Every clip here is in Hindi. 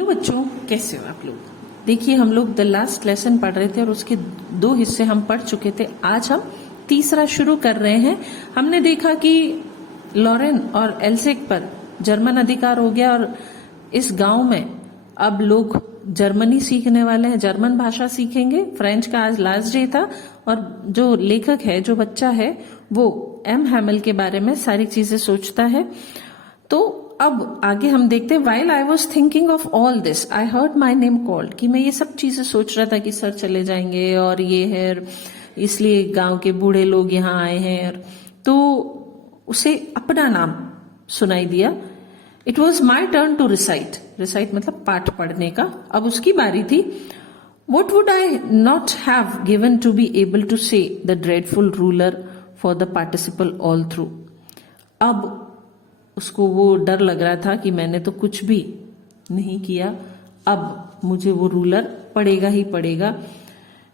हेलो बच्चों, कैसे हो आप लोग। देखिए, हम लोग द लास्ट लेसन पढ़ रहे थे और उसके 2 हिस्से हम पढ़ चुके थे। आज हम तीसरा शुरू कर रहे हैं। हमने देखा कि लॉरेन और एल्सेक पर जर्मन अधिकार हो गया और इस गांव में अब लोग जर्मनी सीखने वाले हैं, जर्मन भाषा सीखेंगे। फ्रेंच का आज लास्ट डे था और जो लेखक है, जो बच्चा है, वो एम हैमल के बारे में सारी चीजें सोचता है। तो अब आगे हम देखते हैं। While I was thinking of all this I heard my name called, कि मैं ये सब चीजें सोच रहा था कि सर चले जाएंगे और ये है, इसलिए गांव के बूढ़े लोग यहाँ आए हैं, तो उसे अपना नाम सुनाई दिया। It was my turn to recite, recite मतलब पाठ पढ़ने का। अब उसकी बारी थी। What would I not have given to be able to say the dreadful ruler for the participle all through. अब उसको वो डर लग रहा था कि मैंने तो कुछ भी नहीं किया, अब मुझे वो रूलर पड़ेगा ही पड़ेगा।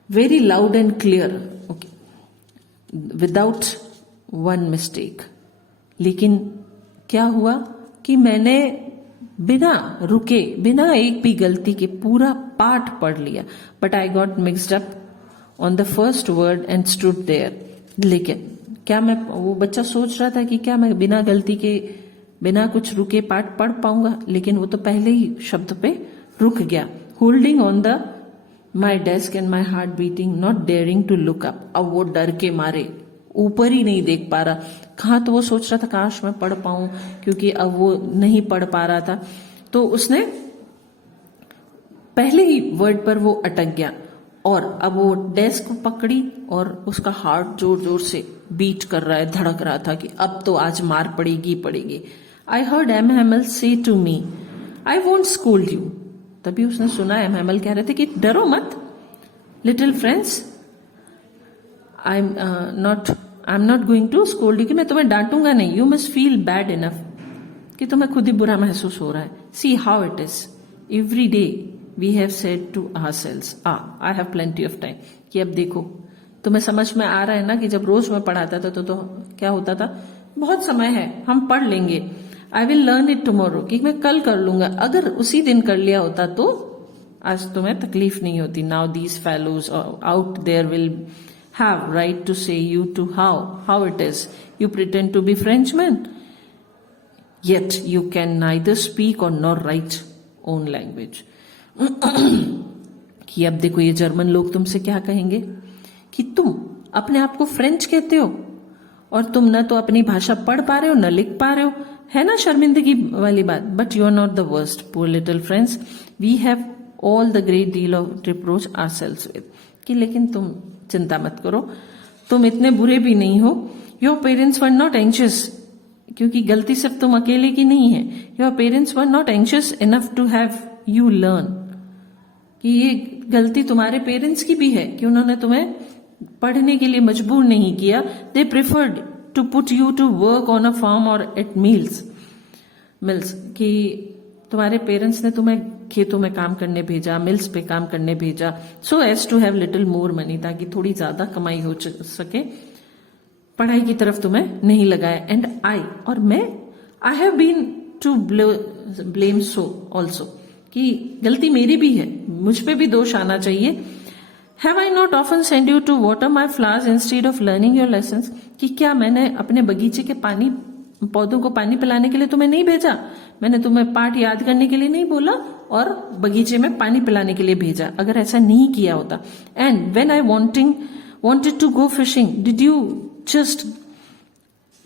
Very loud and clear, okay, without one mistake. लेकिन क्या हुआ कि मैंने बिना रुके, बिना एक भी गलती के पूरा पाठ पढ़ लिया। But I got mixed up on the first word and stood there. लेकिन क्या मैं, वो बच्चा सोच रहा था कि क्या मैं बिना गलती के, बिना कुछ रुके पाठ पढ़ पाऊंगा, लेकिन वो तो पहले ही शब्द पे रुक गया। Holding on the my desk and my heart beating, not daring to look up. अब वो डर के मारे ऊपर ही नहीं देख पा रहा। कहाँ तो वो सोच रहा था काश मैं पढ़ पाऊं, क्योंकि अब वो नहीं पढ़ पा रहा था। तो उसने पहले ही वर्ड पर वो अटक गया और अब वो डेस्क पकड़ी और उसका हार्ट जोर जोर से बीट कर रहा है, धड़क रहा था कि अब तो आज मार पड़ेगी पड़ेगी। I heard M Hamel say to me, I won't scold you. तभी उसने सुना एम हैमल कह रहे थे कि डरो मत little friends, I am not going to scold you, कि मैं तुम्हें डांटूंगा नहीं। You must feel bad enough, कि तुम्हें खुद ही बुरा महसूस हो रहा है। See how it is every day we have said to ourselves, I have plenty of time, कि अब देखो तुम्हें समझ में आ रहा है ना कि जब रोज मैं पढ़ाता था तो क्या होता था, बहुत समय है, हम पढ़ लेंगे। I will learn it tomorrow, कि मैं कल कर लूंगा। अगर उसी दिन कर लिया होता तो आज तुम्हें तकलीफ नहीं होती। Now these fellows out there will have right to say you to how it is. You pretend to be Frenchmen, yet you can neither speak or nor write own language. कि अब देखो ये जर्मन लोग तुमसे क्या कहेंगे कि तुम अपने आप को फ्रेंच कहते हो और तुम न तो अपनी भाषा पढ़ पा रहे हो न लिख पा रहे हो, है ना शर्मिंदगी वाली बात। But you are not the worst, poor little friends, we have all the great deal of reproach ourselves with, कि लेकिन तुम चिंता मत करो, तुम इतने बुरे भी नहीं हो। Your parents were not anxious, क्योंकि गलती सिर्फ तुम अकेले की नहीं है। Your parents were not anxious enough to have you learn, कि ये गलती तुम्हारे पेरेंट्स की भी है कि उन्होंने तुम्हें पढ़ने के लिए मजबूर नहीं किया। They preferred to put you to work on a farm और एट मिल्स, कि तुम्हारे पेरेंट्स ने तुम्हें खेतों में काम करने भेजा, मिल्स पे काम करने भेजा, so as to have little more money, ताकि थोड़ी ज्यादा कमाई हो सके, पढ़ाई की तरफ तुम्हें नहीं लगाया। एंड आई, और मैं, I have been to blame so also, कि गलती मेरी भी है, मुझ पे भी दोष आना चाहिए। Have I not often sent you to water my flowers instead of learning your lessons, कि क्या मैंने अपने बगीचे के पौधों को पानी पिलाने के लिए तुम्हें नहीं भेजा, मैंने तुम्हें पाठ याद करने के लिए नहीं बोला और बगीचे में पानी पिलाने के लिए भेजा। अगर ऐसा नहीं किया होता, and when I wanted to go fishing,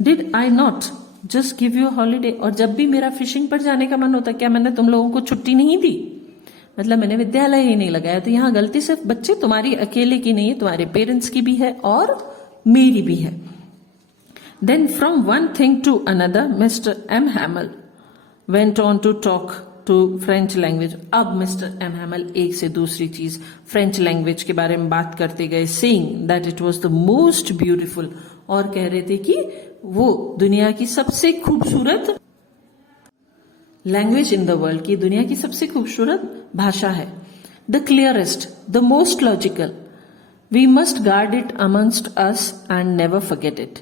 did I not just give you holiday, और जब भी मेरा फिशिंग पर जाने का मन होता, क्या मैंने तुम लोगों को छुट्टी नहीं दी, मतलब मैंने विद्यालय ही नहीं लगाया। तो यहाँ गलती सिर्फ बच्चे तुम्हारी अकेले की नहीं है, तुम्हारे पेरेंट्स की भी है और मेरी भी है। Then from one thing to another, Mr. M. Hamel went on to talk to French language. अब Mr. M. Hamel एक से दूसरी चीज French language के बारे में बात करते गए, saying that it was the most beautiful, और कह रहे थे कि वो दुनिया की सबसे खूबसूरत लैंग्वेज इन द वर्ल्ड, की दुनिया की सबसे खूबसूरत भाषा है। The clearest, the most logical, we must guard it amongst us and never forget it,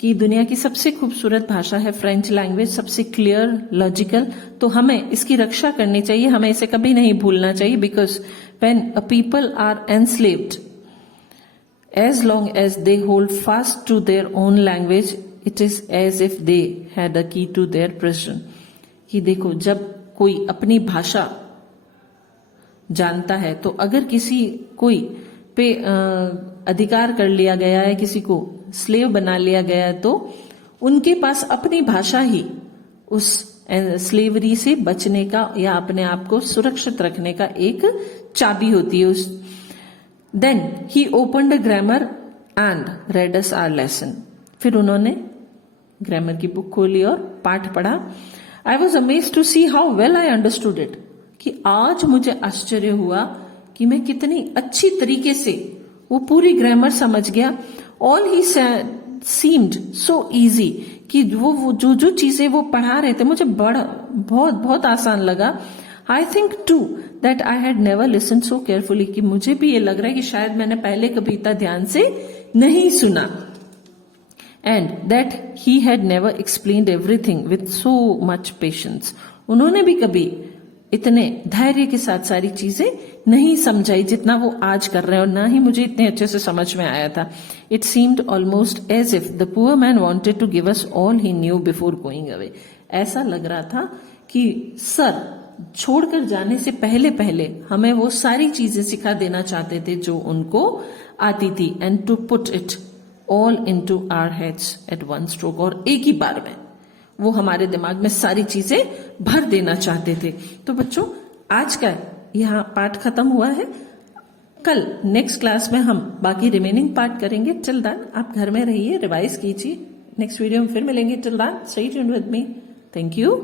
कि दुनिया की सबसे खूबसूरत भाषा है फ्रेंच लैंग्वेज, सबसे क्लियर, लॉजिकल, तो हमें इसकी रक्षा करनी चाहिए, हमें इसे कभी नहीं भूलना चाहिए। Because when a people are enslaved, as long as they hold fast to their own language, it is as if they had a key to their prison। कि देखो, जब कोई अपनी भाषा जानता है तो अगर किसी कोई पे अधिकार कर लिया गया है, किसी को स्लेव बना लिया गया है, तो उनके पास अपनी भाषा ही उस स्लेवरी से बचने का या अपने आप को सुरक्षित रखने का एक चाबी होती है। उस then he opened a grammar and read us our lesson. फिर उन्होंने ग्रामर की बुक खोली और पाठ पढ़ा। I was amazed to see how well I understood it, कि आज मुझे आश्चर्य हुआ कि मैं कितनी अच्छी तरीके से वो पूरी ग्रामर समझ गया। All he seemed so easy, कि वो जो चीजें वो पढ़ा रहे थे मुझे बहुत आसान लगा। I think too that I had never listen so carefully, कि मुझे भी ये लग रहा है कि शायद मैंने पहले कभी इतना ध्यान से नहीं सुना। And that he had never explained everything with so much patience, उन्होंने भी कभी इतने धैर्य के साथ सारी चीजें नहीं समझाई जितना वो आज कर रहे हैं, और ना ही मुझे इतने अच्छे से समझ में आया था। It seemed almost as if the poor man wanted to give us all he knew before going away. ऐसा लग रहा था कि सर छोड़कर जाने से पहले पहले हमें वो सारी चीजें सिखा देना चाहते थे जो उनको आती थी, and to put it all into our heads at one stroke, और एक ही बार में वो हमारे दिमाग में सारी चीजें भर देना चाहते थे। तो बच्चों, आज का यहाँ पाठ खत्म हुआ है। कल नेक्स्ट क्लास में हम बाकी रिमेनिंग पार्ट करेंगे। टिल देन आप घर में रहिए, रिवाइज कीजिए। नेक्स्ट वीडियो में फिर मिलेंगे। Till then stay tuned with me. Thank you.